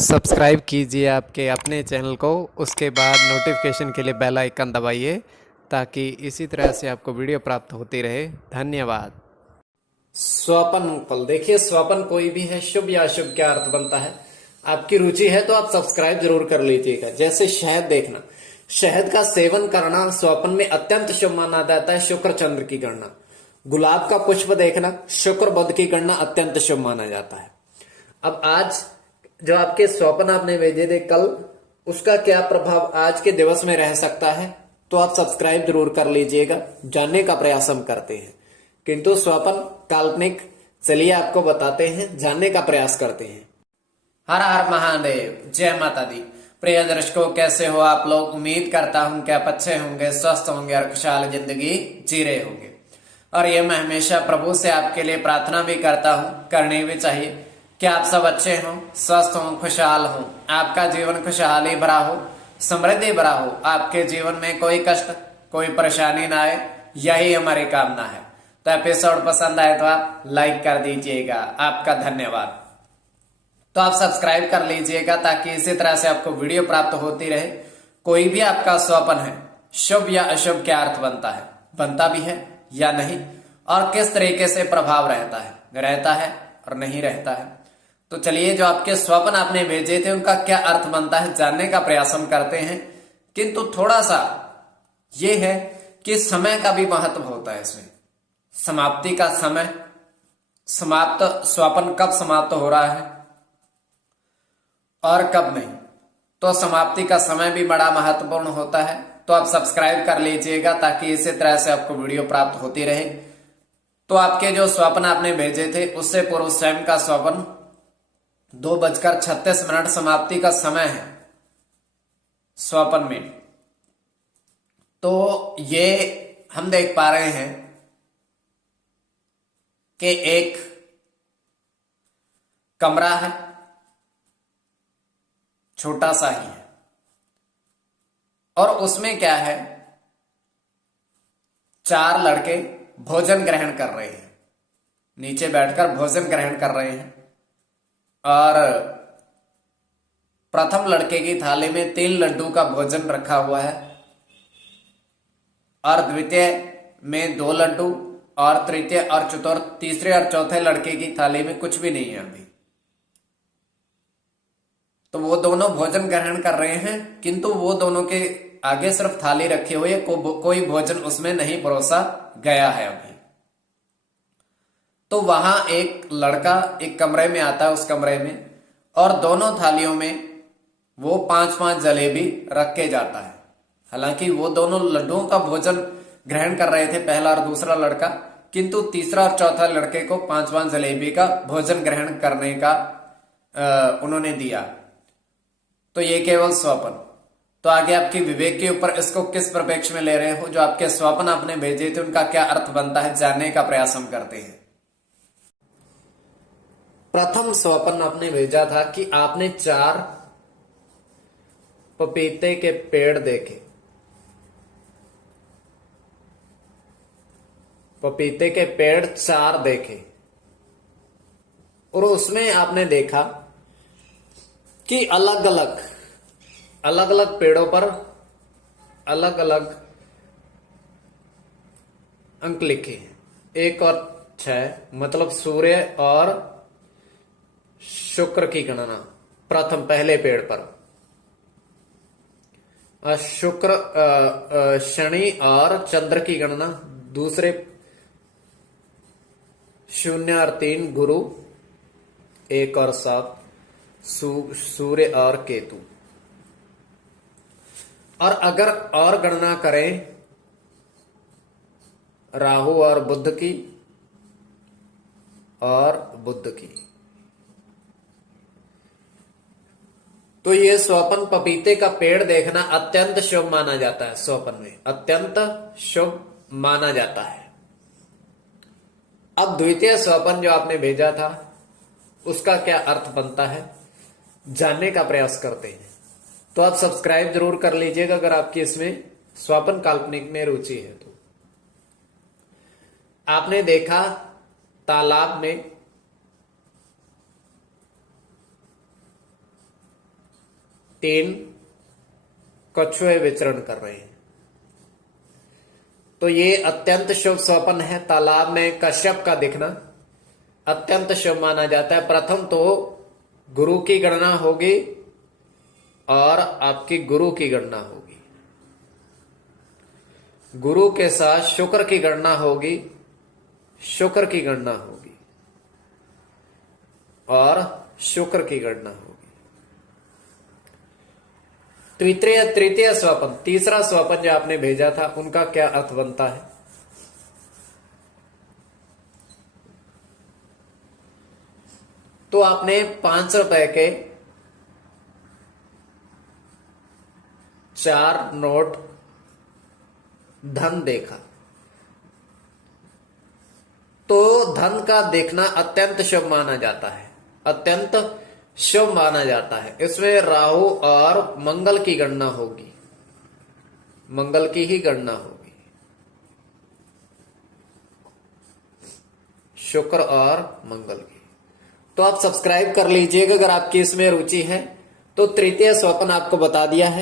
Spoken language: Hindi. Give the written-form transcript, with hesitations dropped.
सब्सक्राइब कीजिए आपके अपने चैनल को, उसके बाद नोटिफिकेशन के लिए बेल आइकन दबाइए ताकि इसी तरह से आपको वीडियो प्राप्त होती रहे। धन्यवाद। स्वपन फल, देखिए स्वपन कोई भी है, शुभ या अशुभ क्या अर्थ बनता है। आपकी रुचि है तो आप सब्सक्राइब जरूर कर लीजिएगा। जैसे शहद देखना, शहद का सेवन करना स्वपन में अत्यंत शुभ माना जाता है, शुक्र चंद्र की गणना। गुलाब का पुष्प देखना, शुक्र बुध की गणना अत्यंत शुभ माना जाता है। अब आज जो आपके स्वप्न आपने भेजे थे कल, उसका क्या प्रभाव आज के दिवस में रह सकता है, तो आप सब्सक्राइब जरूर कर लीजिएगा। जानने का प्रयास हम करते हैं, किंतु स्वप्न काल्पनिक। चलिए आपको बताते हैं, जानने का प्रयास करते हैं। हर हर महादेव, जय माता दी। प्रिय दर्शकों, कैसे हो आप लोग? उम्मीद करता हूं कि आप अच्छे होंगे, स्वस्थ होंगे और खुशहाल जिंदगी जी रहे होंगे। और ये मैं हमेशा प्रभु से आपके लिए प्रार्थना भी करता हूं, करनी भी चाहिए कि आप सब अच्छे हों, स्वस्थ हों, खुशहाल हों, आपका जीवन खुशहाली भरा हो, समृद्धि भरा हो, आपके जीवन में कोई कष्ट कोई परेशानी ना आए, यही हमारी कामना है। तो एपिसोड पसंद आए तो आप लाइक कर दीजिएगा, आपका धन्यवाद। तो आप सब्सक्राइब कर लीजिएगा ताकि इसी तरह से आपको वीडियो प्राप्त होती रहे। कोई भी आपका स्वप्न है, शुभ या अशुभ क्या अर्थ बनता है, बनता भी है या नहीं, और किस तरीके से प्रभाव रहता है और नहीं रहता है। तो चलिए, जो आपके स्वप्न आपने भेजे थे उनका क्या अर्थ बनता है, जानने का प्रयास हम करते हैं। किंतु थोड़ा सा ये है कि समय का भी महत्व होता है इसमें। समाप्ति का समय, समाप्त स्वप्न कब समाप्त हो रहा है और कब नहीं, तो समाप्ति का समय भी बड़ा महत्वपूर्ण होता है। तो आप सब्सक्राइब कर लीजिएगा ताकि इसी तरह से आपको वीडियो प्राप्त होती रहे। तो आपके जो स्वप्न आपने भेजे थे उससे पूर्व स्वयं का स्वप्न 2:36 समाप्ति का समय है स्वप्न में। तो ये हम देख पा रहे हैं कि एक कमरा है, छोटा सा ही है, और उसमें क्या है, 4 लड़के भोजन ग्रहण कर रहे हैं, नीचे बैठकर भोजन ग्रहण कर रहे हैं। और प्रथम लड़के की थाली में 3 लड्डू का भोजन रखा हुआ है, और द्वितीय में 2 लड्डू, और तृतीय और चतुर्थ, तीसरे और चौथे लड़के की थाली में कुछ भी नहीं है अभी। तो वो दोनों भोजन ग्रहण कर रहे हैं, किंतु वो दोनों के आगे सिर्फ थाली रखी हुई है, कोई भोजन उसमें नहीं परोसा गया है अभी। तो वहां एक लड़का एक कमरे में आता है, उस कमरे में, और दोनों थालियों में वो 5-5 जलेबी रख के जाता है। हालांकि वो दोनों लड्डुओं का भोजन ग्रहण कर रहे थे, पहला और दूसरा लड़का, किंतु तीसरा और चौथा लड़के को 5-5 जलेबी का भोजन ग्रहण करने का उन्होंने दिया। तो ये केवल स्वप्न। तो आगे आपकी विवेक के ऊपर इसको किस परिप्रेक्ष्य में ले रहे हो, जो आपके स्वप्न आपने भेजे थे उनका क्या अर्थ बनता है, जानने का प्रयास हम करते हैं। प्रथम स्वप्न आपने भेजा था कि आपने 4 पपीते के पेड़ देखे, पपीते के पेड़ 4 देखे, और उसमें आपने देखा कि अलग अलग पेड़ों पर अलग अलग अंक लिखे हैं, 1 और 6, मतलब सूर्य और शुक्र की गणना प्रथम पहले पेड़ पर, शुक्र शनि और चंद्र की गणना दूसरे, 0 और 3 गुरु, 1 और 7 सूर्य और केतु। और अगर और गणना करें राहु और बुध की, और बुध की, तो ये स्वप्न पपीते का पेड़ देखना अत्यंत शुभ माना जाता है। स्वप्न में अत्यंत शुभ माना जाता है। अब द्वितीय स्वप्न जो आपने भेजा था उसका क्या अर्थ बनता है, जानने का प्रयास करते हैं। तो आप सब्सक्राइब जरूर कर लीजिएगा अगर आपकी इसमें स्वप्न काल्पनिक में रुचि है। तो आपने देखा तालाब में 3 कछुए विचरण कर रहे हैं। तो ये अत्यंत शुभ स्वप्न है। तालाब में कश्यप का दिखना अत्यंत शुभ माना जाता है। प्रथम तो गुरु की गणना होगी और आपकी गुरु की गणना होगी, गुरु के साथ शुक्र की गणना होगी, शुक्र की गणना होगी और शुक्र की गणना होगी। तृतीय स्वपन, तीसरा स्वपन जो आपने भेजा था, उनका क्या अर्थ बनता है? तो आपने 500 रुपए के 4 नोट धन देखा। तो धन का देखना अत्यंत शुभ माना जाता है, अत्यंत शुभ माना जाता है। इसमें राहु और मंगल की गणना होगी, मंगल की ही गणना होगी, शुक्र और मंगल की। तो आप सब्सक्राइब कर लीजिएगा अगर आपकी इसमें रुचि है। तो तृतीय स्वपन आपको बता दिया है।